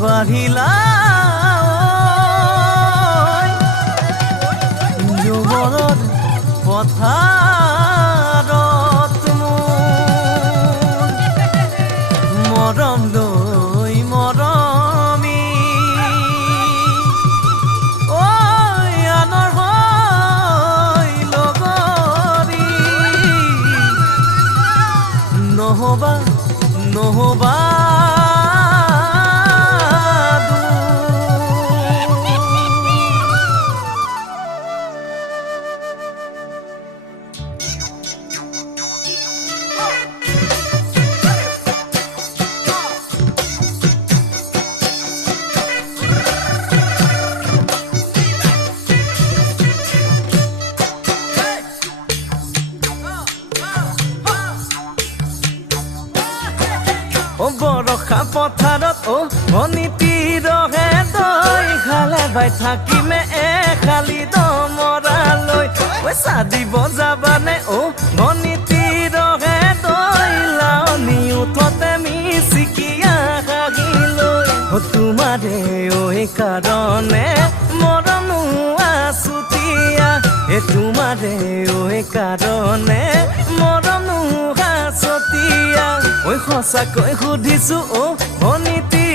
বাঢ়িলা যৌৱনত পথাৰত মৰম লৈ মৰমি আনৰ হৈ লগৰী নহবা নহবা বৰষা পথাৰত অনীতি ৰহে দৈ খালে বাই থাকিমে খালি দমৰালৈ পইচা দিব যাবানে অনীতি ৰহে দৈ লাৱনি উঠতে মিচিকিয়া হাগিলৈ তোমাৰে কাৰণে মৰমো আছুতীয়া তোমাৰে কাৰণে মৰমো আছতীয়া সঁচাকৈ সুধিছো অনীতি